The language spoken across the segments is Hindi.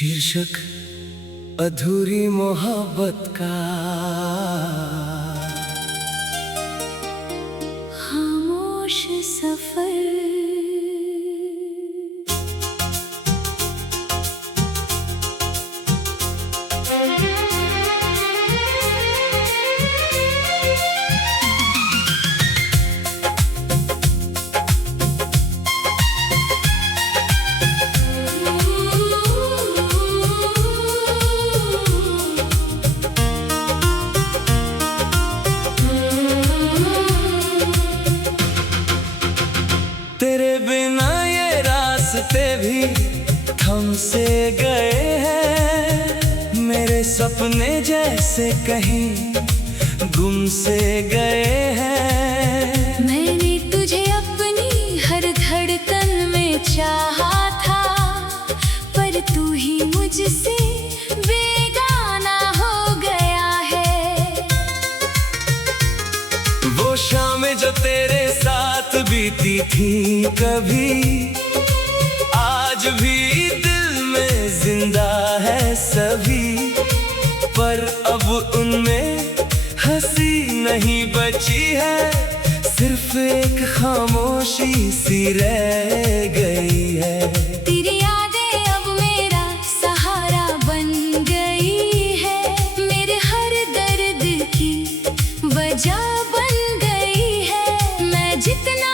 शीर्षक अधूरी मोहब्बत का खामोश सफर। तेरे बिना ये रास्ते भी थम से गए हैं, मेरे सपने जैसे कहीं गुम से गए हैं। मैंने तुझे अपनी हर धड़कन में चाहा था, पर तू ही मुझसे बेगाना हो गया है। वो शामें जो तेरे साथ बीती थी कभी, आज भी दिल में जिंदा है सभी, पर अब उनमें हंसी नहीं बची है, सिर्फ एक खामोशी सी रह गई है। तेरी यादें अब मेरा सहारा बन गई है, मेरे हर दर्द की वजह बन गई है। मैं जितना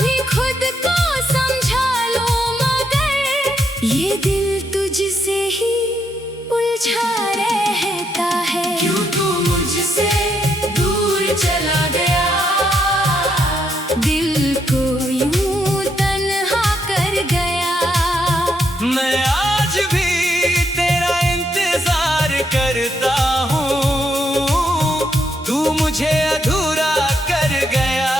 भी खुद को समझा लूं, मगर ये दिल तुझसे ही उलझा रहता है। क्यों तू मुझसे दूर चला गया, दिल को यूं तन्हा कर गया। मैं आज भी तेरा इंतजार करता हूँ, तू मुझे अधूरा कर गया।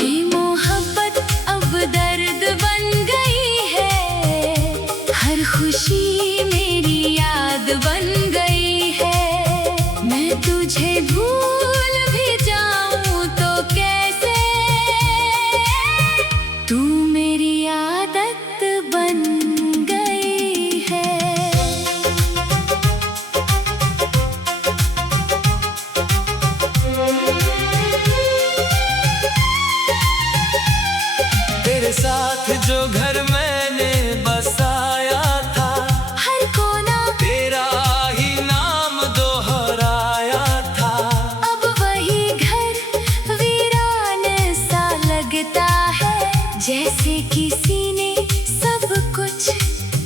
ये मोहब्बत अब दर्द बन गई है, हर खुशी मेरी याद बन गई है। मैं तुझे भूल भी जाऊं तो कैसे, तू मेरी आदत बन गई है। तेरे साथ जो घर मैंने बसाया था, हर कोना तेरा ही नाम दोहराया था। अब वही घर वीरान सा लगता है, जैसे किसी ने सब कुछ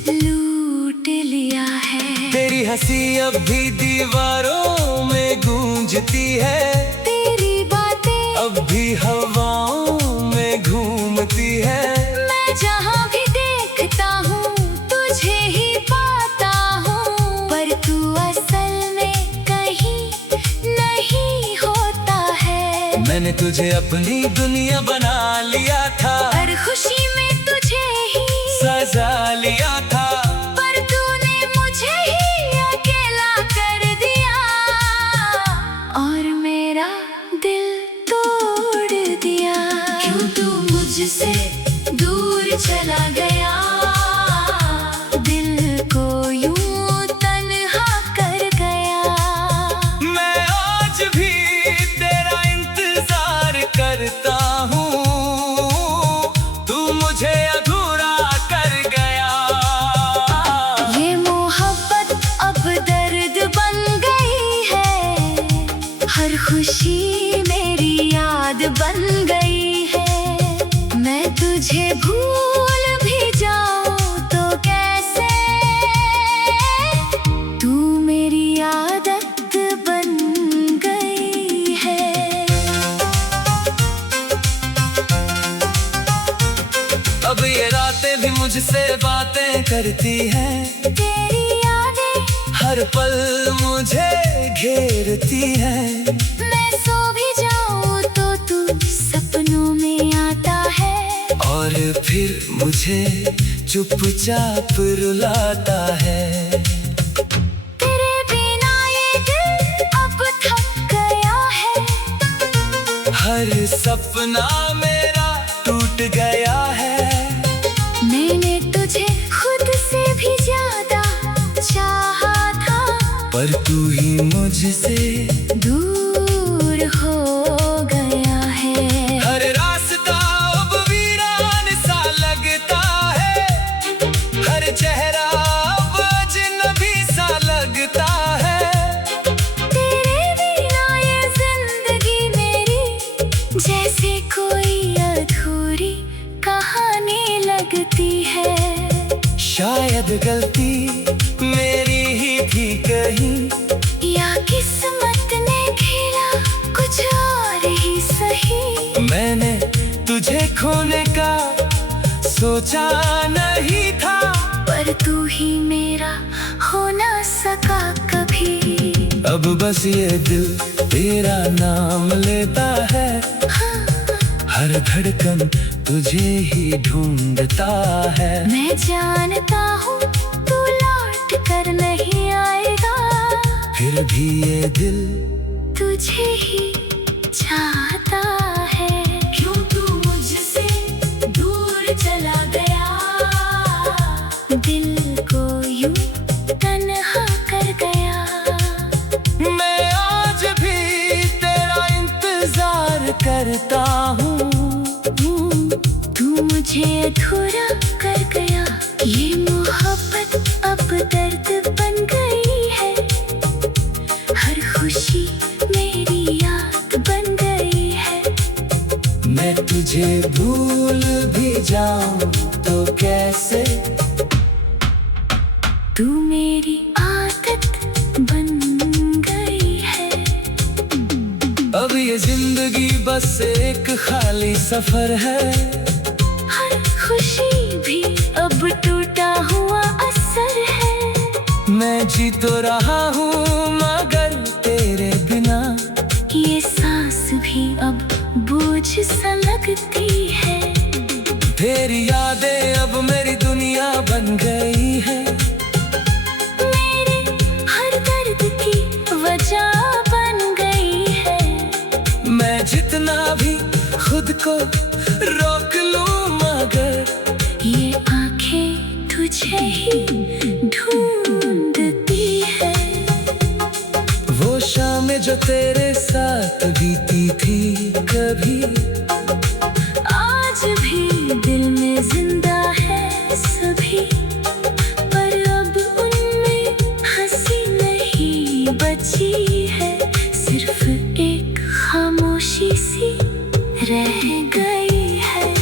लूट लिया है। तेरी हंसी अब भी दीवारों में गूंजती है, तेरी बातें अब भी हवाओं में घूमती है। मैं जहाँ भी देखता हूँ तुझे ही पाता हूँ, पर तू असल में कहीं नहीं होता है। मैंने तुझे अपनी दुनिया बना लिया था, हर खुशी में तुझे ही सजा लिया था, पर तूने मुझे ही अकेला कर दिया, और मेरा दिल तोड़ दिया। क्यों तू मुझसे दूर चला गया, दिल को यूं तन्हा कर गया। मैं आज भी तेरा इंतजार करता हूँ, तू मुझे अधूरा कर गया। ये मोहब्बत अब दर्द बन गई है, हर खुशी मेरी याद बन गई है। मैं तुझे भूल भी जाऊं तो कैसे, तू मेरी आदत बन गई है। अब ये रातें भी मुझसे बातें करती हैं, तेरी यादें हर पल मुझे घेरती हैं। मैं सो भी जाऊं तो तू सपनों में आता है, और फिर मुझे चुपचाप रुलाता है। तेरे बिना ये दिल अब थक गया है, हर सपना मेरा टूट गया है। मैंने तुझे खुद से भी जाना पर तू ही मुझसे दूर हो गया है। हर रास्ता अब वीरान सा लगता है, हर चेहरा अब अजनबी सा लगता है। तेरे बिना ये जिंदगी मेरी जैसे कोई अधूरी कहानी लगती है। शायद गलती मेरी ही थी कहीं, या किस्मत ने खेला कुछ और ही सही। मैंने तुझे खोने का सोचा नहीं था, पर तू ही मेरा हो ना सका कभी। अब बस ये दिल तेरा नाम लेता है, हाँ, हर धड़कन तुझे ही ढूंढता है। मैं जानता हूँ तू लौट कर नहीं आएगा, फिर भी ये दिल तुझे ही चाहता है। क्यों तू मुझसे दूर चला गया, दिल को यूं तन्हा कर गया। मैं आज भी तेरा इंतजार करता हूँ, तू मुझे अधूरा कर गया। ये मोहब्बत अब दर्द बन गई है, हर खुशी मेरी याद बन गई है। मैं तुझे भूल भी जाऊं तो कैसे, तू मेरी आदत बन गई है। अब ये जिंदगी बस एक खाली सफर है, हर खुशी भी अब टूटा हुआ असर है। मैं जी तो रहा हूँ मगर तेरे बिना, ये सांस भी अब बोझ सा लगती है। तेरी यादें अब मेरी दुनिया बन गई है, मेरे हर दर्द की वजह बन गई है। मैं जितना भी खुद को रोक लूं मगर ये आंखें तुझे ही ढूंढती है। वो शाम जो तेरे साथ बीती थी कभी, आज भी दिल में जिंदा है सभी, पर अब उनमें हंसी नहीं बची है। सिर्फ एक खामोशी सी रह गई है।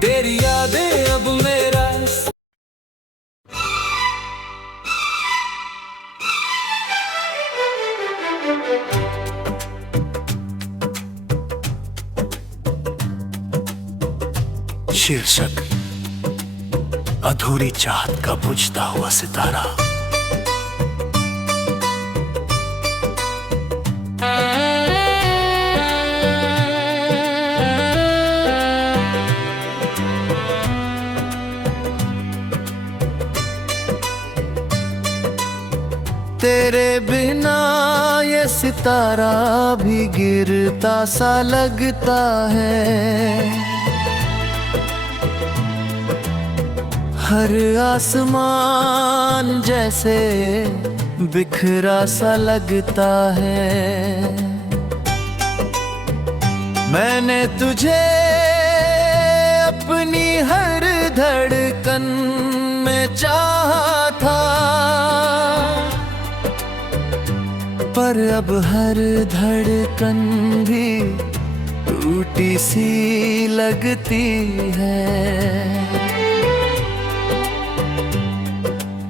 तेरी यादें अब मेरा शीर्षक अधूरी चाहत का बुझता हुआ सितारा। तेरे बिना ये सितारा भी गिरता सा लगता है, हर आसमान जैसे बिखरा सा लगता है। मैंने तुझे अपनी हर धड़कन में चाहा था, पर अब हर धड़कन भी टूटी सी लगती है।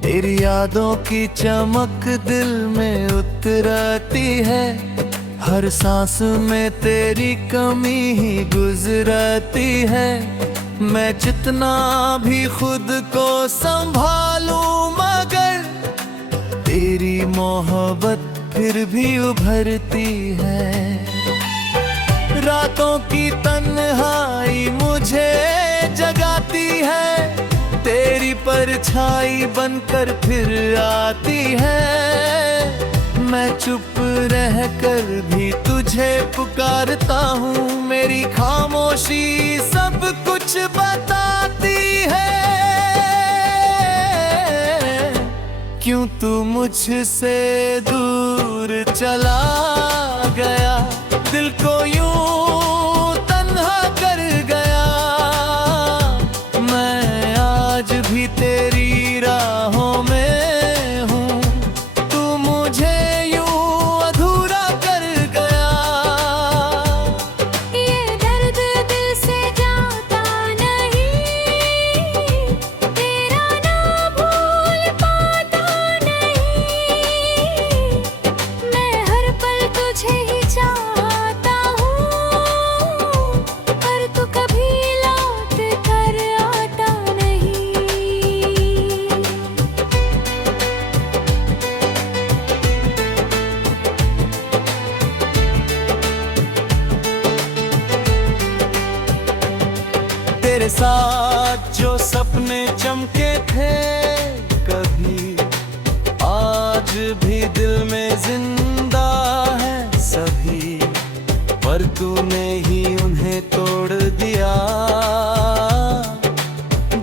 तेरी यादों की चमक दिल में उतरती है, हर सांस में तेरी कमी ही गुजरती है। मैं जितना भी खुद को संभालूं मगर तेरी मोहब्बत फिर भी उभरती है। रातों की तन्हाई मुझे जगाती है, तेरी परछाई बनकर फिर आती है। मैं चुप रहकर भी तुझे पुकारता हूँ, मेरी खामोशी सब कुछ बताती है। क्यों तू मुझसे दूर चला गया, दिल को यूं तन्हा कर गया। मैं आज भी तेरी राहों में हूँ, तू मुझे यूं अधूरा कर गया। ये दर्द दिल से जाता नहीं, तेरा ना भूल पाता नहीं। मैं हर पल तुझे ही चाहता हूँ, पर तू कभी लौट कर आता नहीं। तेरे साथ जो सपने चमके थे कभी, आज भी दिल में जिंदा है सभी। पर तूने ही उन्हें तोड़ दिया,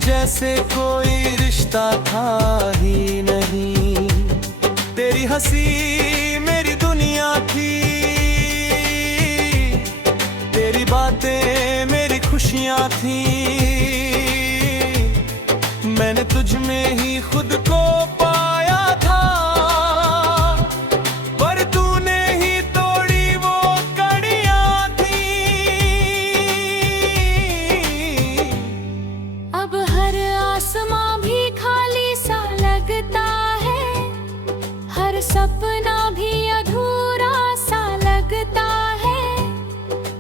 जैसे कोई रिश्ता था ही नहीं। तेरी हंसी मेरी दुनिया थी, तेरी बातें मेरी खुशियाँ थी। मैंने तुझ में ही खुद को पाया था, पर तूने ही तोड़ी वो कड़ियाँ थी। अब हर आसमां भी खाली सा लगता है, हर सपना भी अधूरा सा लगता है।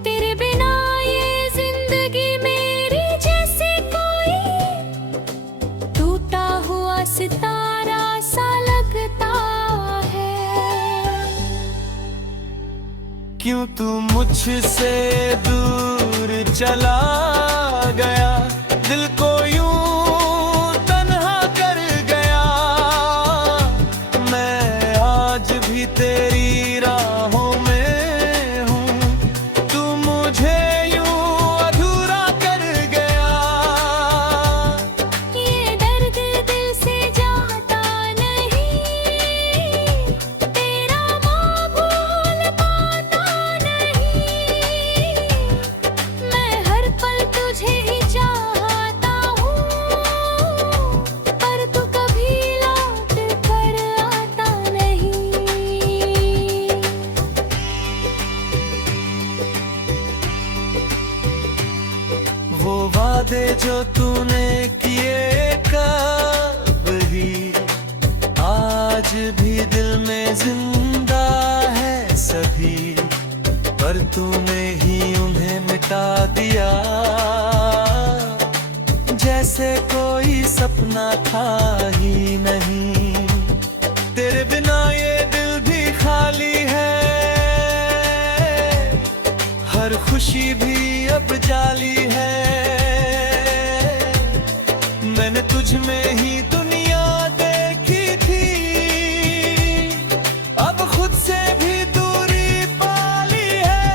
तेरे बिना ये जिंदगी मेरी जैसे कोई टूटा हुआ सितारा सा लगता है। क्यों तू मुझसे दूर चला गया, दिल को यूं तन्हा कर गया। मैं आज भी तेरी राहों में हूँ, तू मुझे यूं अधूरा कर गया। ये दर्द दिल से जाता नहीं, तेरा माँ भूल पाता नहीं। मैं हर पल तुझे ही चाहता हूँ, पर तू कभी लौट कर आता नहीं। वो वादे जो तूने किए कभी, आज भी दिल में जिंदा है सभी। पर तूने ही उन्हें मिटा दिया, जैसे कोई सपना था ही नहीं। तेरे बिना ये दिल भी खाली है, हर खुशी भी अब जाली है। मैंने तुझ में ही दुनिया देखी थी, अब खुद से भी दूरी पाली है।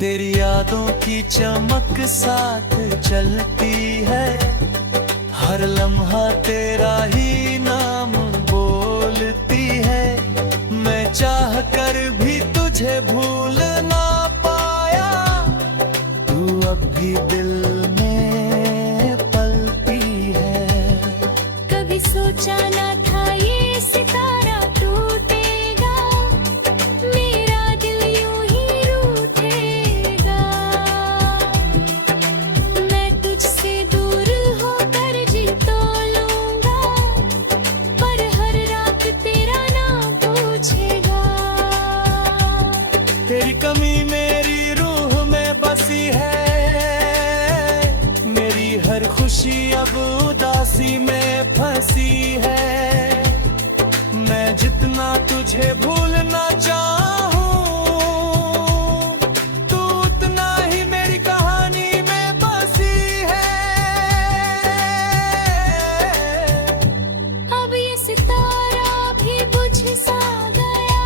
तेरी यादों की चमक साथ चलती है, हर लम्हा तेरा ही नाम बोलती है। मैं चाह कर भी तुझे भूल ना पाया, तू अब भी दिल में पलती है। कभी सोचा ना था ये सितारा टूटेगा, मेरा दिल यूं ही रूठेगा। मैं तुझसे दूर होकर जी तो लूंगा, पर हर रात तेरा नाम पूछेगा। तेरी कमी मेरी रूह में बसी है, मेरी हर खुशी अब उदासी में फंसी है। मैं जितना तुझे भूलना चाहूं, तू उतना ही मेरी कहानी में बसी है। अब ये सितारा भी बुझ सा गया,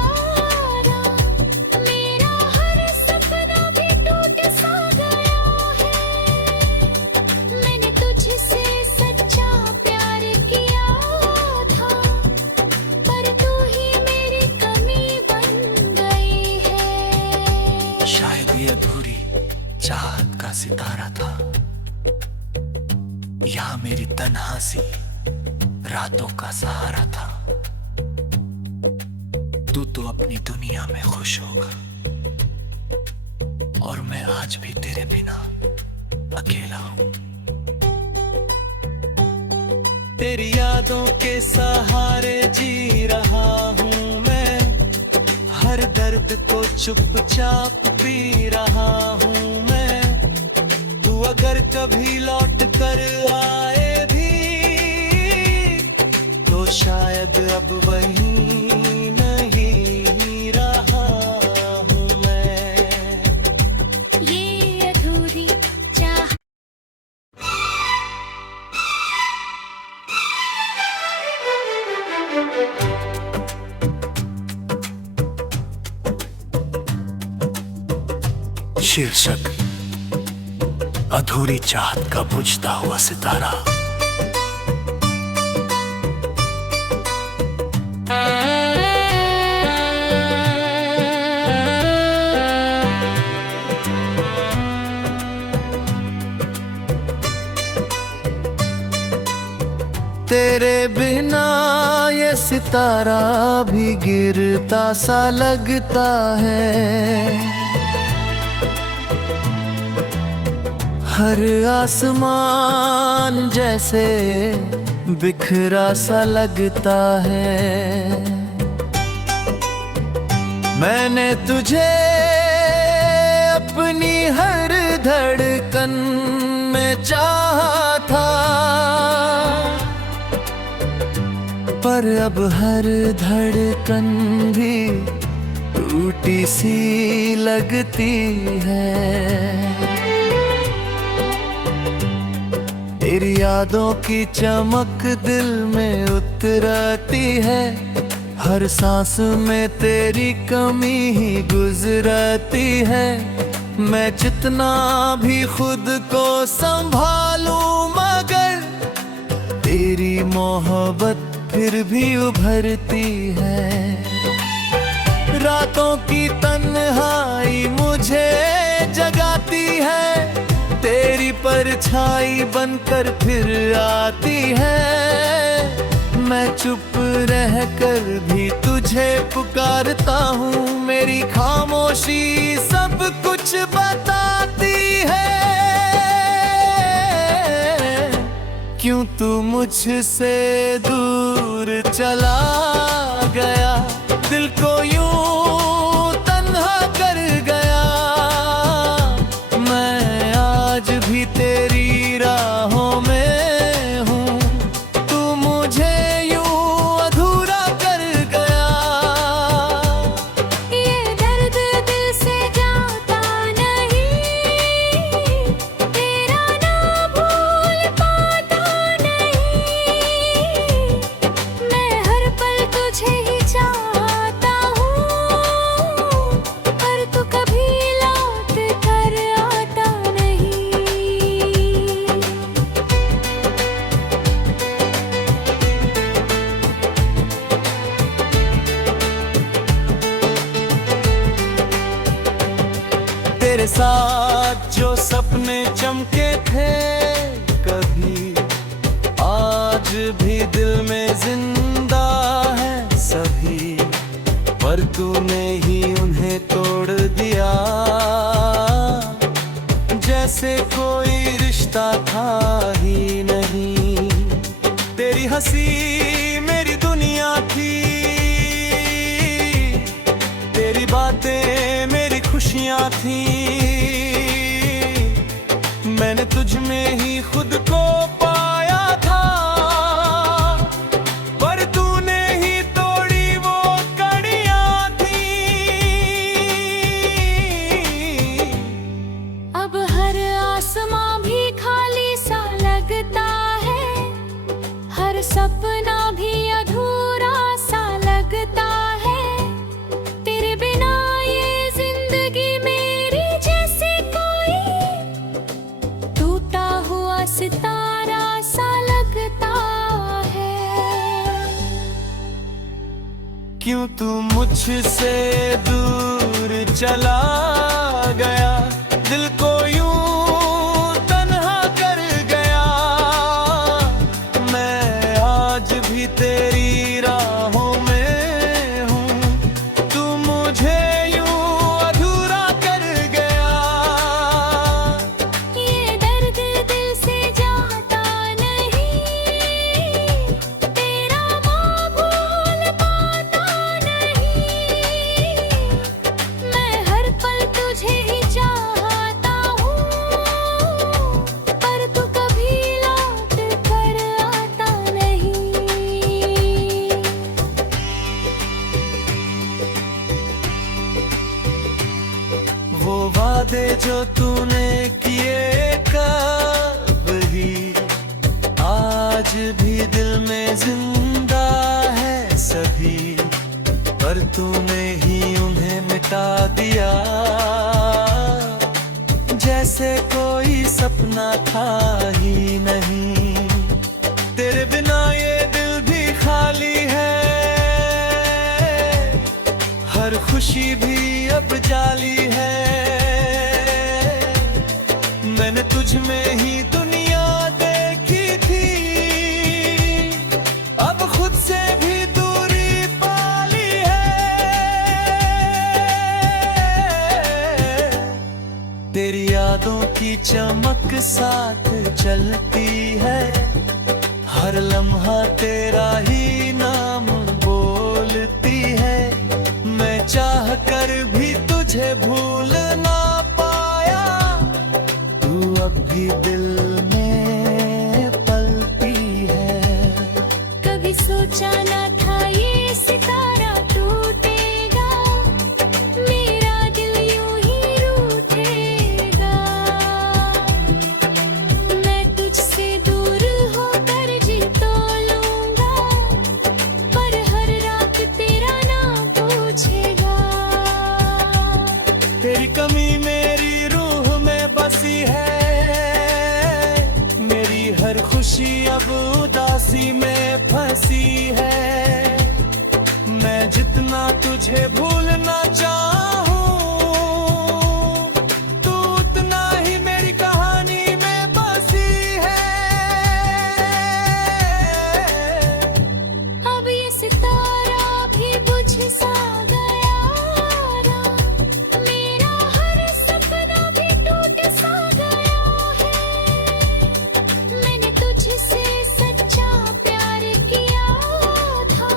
मेरा हर सपना भी टूट सा गया है। मैंने तुझसे सितारा था, यहाँ मेरी तन्हा सी रातों का सहारा था। तू तो अपनी दुनिया में खुश होगा और मैं आज भी तेरे बिना अकेला हूँ। तेरी यादों के सहारे जी रहा हूँ मैं, हर दर्द को चुपचाप पी रहा हूँ मैं। तू अगर कभी लौट कर आए भी तो शायद अब वहीं नहीं रहा हूँ मैं। ये अधूरी चाह शीर्षक अधूरी चाहत का बुझता हुआ सितारा। तेरे बिना ये सितारा भी गिरता सा लगता है, हर आसमान जैसे बिखरा सा लगता है। मैंने तुझे अपनी हर धड़कन में चाहा था, पर अब हर धड़कन भी टूटी सी लगती है। तेरी यादों की चमक दिल में उतरती है, हर सांस में तेरी कमी ही गुजरती है। मैं जितना भी खुद को संभालूं मगर तेरी मोहब्बत फिर भी उभरती है। रातों की तन्हाई मुझे जगाती है, तेरी परछाई बनकर फिर आती है। मैं चुप रहकर भी तुझे पुकारता हूँ, मेरी खामोशी सब कुछ बताती है। क्यों तू मुझसे दूर चला गया, दिल को यूं तन्हा कर गया। मैं आज भी तेरी राहों में हूँ, तू मुझे यूं अधूरा कर गया। ये दर्द दिल से जाता नहीं, तेरा ना भूल पाता नहीं। मैं हर पल तुझे ही चाहता हूँ, पर तू कभी लौट कर आता नहीं। तेरे साथ जो सपने चमके थे कभी, आज भी दिल में जिंदा है सभी। पर तूने ही उन्हें तोड़ दिया, जैसे कोई रिश्ता था ही नहीं। तेरी हंसी मेरी दुनिया थी, तेरी बातें मेरी खुशियाँ थी। मैंने तुझ में ही खुद को पाया था, पर तूने ही तोड़ी वो कड़ियाँ थी। अब हर आसमां भी खाली सा लगता है, हर सपना भी अधूरा सा लगता है। तेरे बिना ये जिंदगी मेरी जैसे कोई टूटा हुआ सितारा सा लगता है। क्यों तू मुझसे दूर चला गया, दिल को यूं आज भी दिल में जिंदा है सभी, पर तूने ही उन्हें मिटा दिया। जैसे कोई सपना था ही नहीं, तेरे बिना ये दिल भी खाली है। हर खुशी भी अब जाली है। मैंने तुझ में ही दुनिया देखी थी, अब खुद से भी दूरी पाली है। तेरी यादों की चमक साथ चलती है, हर लम्हा तेरा ही नाम बोलती है। मैं चाह कर भी तुझे भूल ना पाया, तू अब भी दिल में पलती है। कभी सोचा ना था ये सितारा टूटेगा, मेरा दिल यूं ही रूठेगा। मैं तुझसे दूर होकर जी तो लूंगा, पर हर रात तेरा नाम पूछेगा। तेरी कमी मेरी रूह में बसी है, मेरी हर खुशी अब उदासी में फंसी है। मैं जितना तुझे भूलना चाहूं, तू उतना ही मेरी कहानी में बसी है। अब ये सितारा भी बुझ सा गया, मेरा हर सपना भी टूट सा गया है। मैंने तुझसे सच्चा प्यार किया था,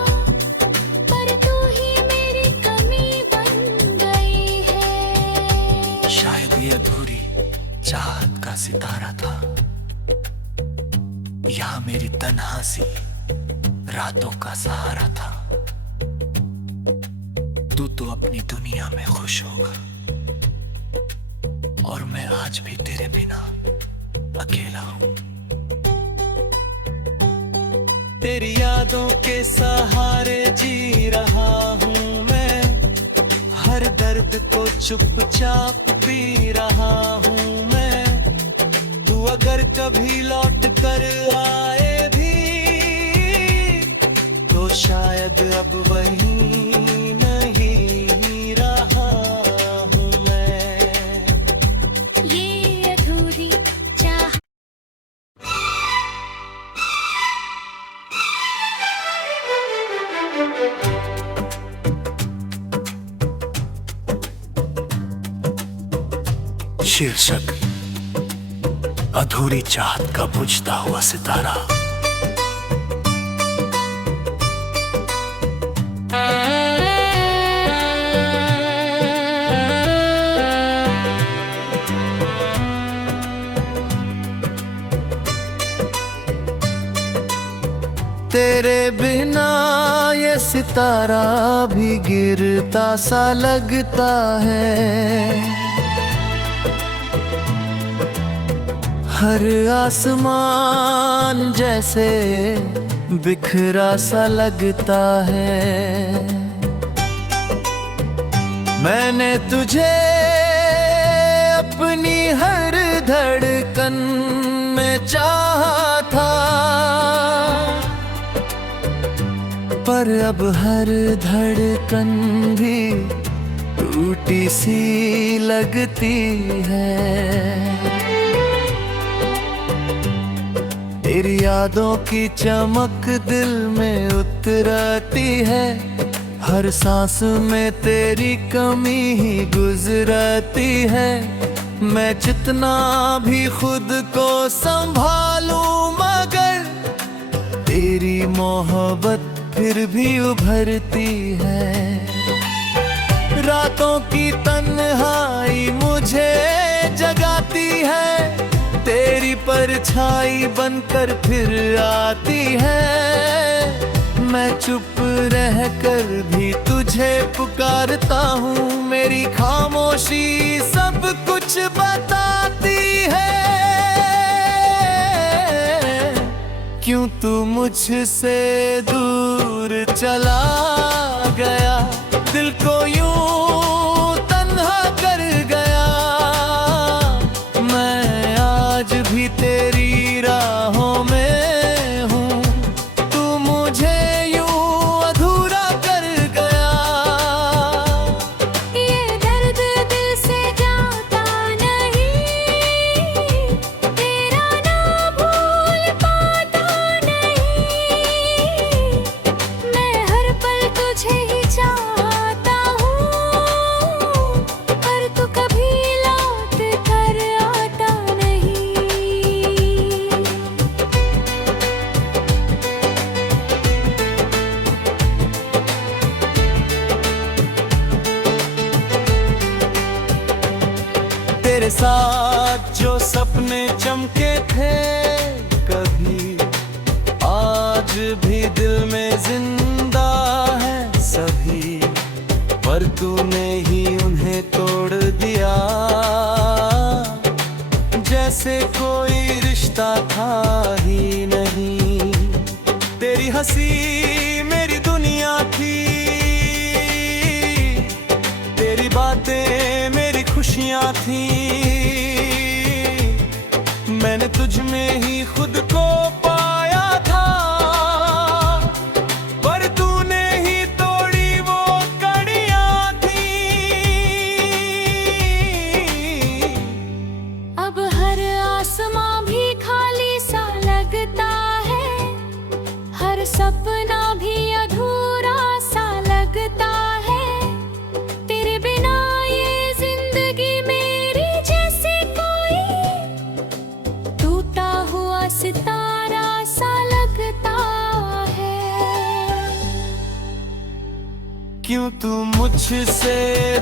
पर तू ही मेरी कमी बन गई है। शायद ये अधूरी चाहत का सितारा था, यहाँ मेरी तन्हा सी रातों का सहारा था। तू तो अपनी दुनिया में खुश होगा, और मैं आज भी तेरे बिना अकेला हूँ। तेरी यादों के सहारे जी रहा हूँ मैं, हर दर्द को चुपचाप पी रहा हूँ मैं। तू अगर कभी लौट कर आए भी, तो शायद अब वहीं नहीं रहा हूँ मैं। ये अधूरी चाह शीर्षक अधूरी चाहत का बुझता हुआ सितारा। तेरे बिना ये सितारा भी गिरता सा लगता है। हर आसमान जैसे बिखरा सा लगता है। मैंने तुझे अपनी हर धड़कन में चाहा था, पर अब हर धड़कन भी टूटी सी लगती है। तेरी यादों की चमक दिल में उतरती है, हर सांस में तेरी कमी ही गुजरती है। मैं जितना भी खुद को संभालूं, मगर तेरी मोहब्बत फिर भी उभरती है। रातों की तन्हाई मुझे जगाती है, तेरी परछाई बनकर फिर आती है। मैं चुप रहकर भी तुझे पुकारता हूँ, मेरी खामोशी सब कुछ बताती है। क्यों तू मुझसे दूर चला गया, दिल को यूं तन्हा कर गया। मैं आज भी तेरी राहों में हूँ, तू मुझे यूं अधूरा कर गया। ये दर्द दिल से जाता नहीं, तेरा ना भूल पाता नहीं। मैं हर पल तुझे ही चाहता हूँ, पर तू कभी लौट कर आता नहीं। तेरे साथ जो सपने चमके थे कभी, आज भी दिल में जिंदा है सभी। पर तूने ही उन्हें तोड़ दिया, जैसे कोई रिश्ता था ही नहीं। तेरी हंसी मेरी दुनिया थी, तेरी बातें मेरी खुशियाँ थी। मैंने तुझ में ही खुद को पाया था, पर तूने ही तोड़ी वो कड़ियाँ थी। अब हर आसमां भी खाली सा लगता है, हर सपना भी अधूरा सा लगता है। तेरे बिना ये जिंदगी मेरी जैसे कोई टूटा हुआ सितारा सा लगता है। क्यों तू मुझसे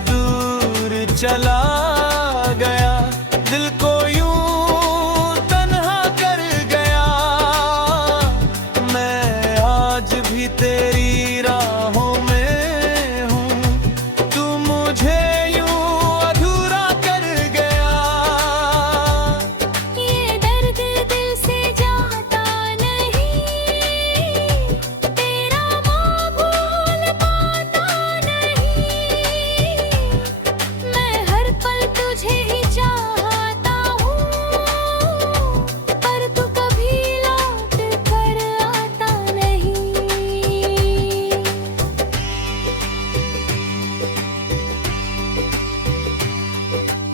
दूर चला गया, दिल को यूं तन्हा कर गया। मैं आज भी तेरी राहों में हूँ, तू मुझे यूं अधूरा कर गया। ये दर्द दिल से जाता नहीं, तेरा माँ भूल पाता नहीं। मैं हर पल तुझे ही चाहता हूँ, पर तू कभी लौट कर आता नहीं।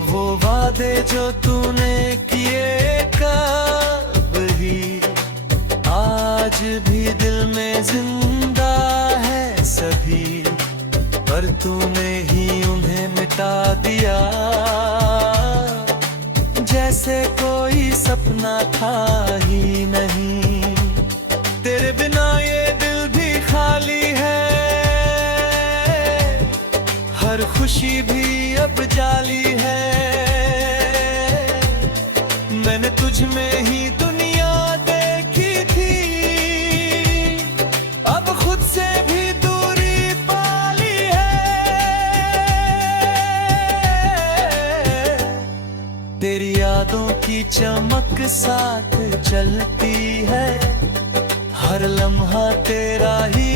वो वादे जो तूने किए कभी, आज भी दिल में जिंदा है सभी। पर तूने ही उन्हें मिटा दिया, जैसे कोई सपना था ही नहीं। तेरे बिना ये दिल भी खाली है, हर खुशी भी अब जाली है। मैंने तुझ में ही दुनिया देखी थी, अब खुद से भी दूरी पाली है। तेरी यादों की चमक साथ चलती है, हर लम्हा तेरा ही